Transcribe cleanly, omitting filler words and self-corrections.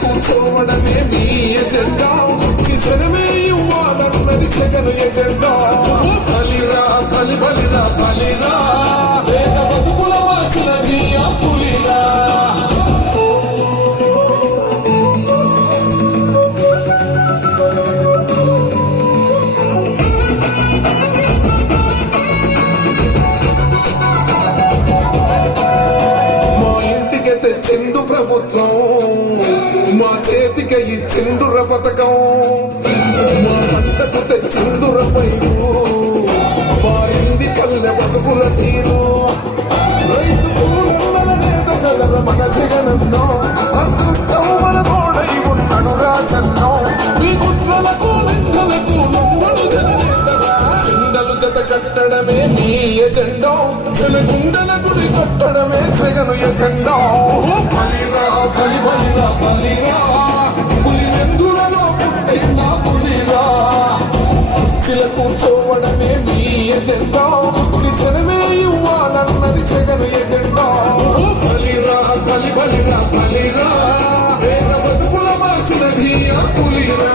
కూర్చోవడమే మీ ఎజెండా జనమే ఇవ్వాలన్నది జగన్ ఎజెండా బలిరా బలిరా బలిరా వేద బతుకుల మార్చినది ఆ పులిరా తెచ్చిండు ప్రభుత్వం మా చేతికి ఇచ్చిండుర పథకం మా పంటకు తెచ్చిండుర పైరు మారింది పల్లె బతుకుల తీరు రైతు కూలన్నర మన జగనన్నో అదృష్టం మన తోడై ఉన్నాడు రాజన్నో మీ గుట్లకు నిందలకు నమ్మడు జననేతగా జెండలు జత కట్టడమే మీ ఎజెండా జనగుండల గుడి కట్టడమే జగను ఎజెండా బలిరా బలిరా బలిరా పులి వెందులలో పుట్టిన పులిరా కుర్చీల కూర్చోవడమే మీ ఎజెండా కుర్చీ జనమే ఇవ్వాలన్నది జగను ఎజెండా బలిరా బలిరా బలిరా వేద బతుకుల మార్చినది ఆ పులిరా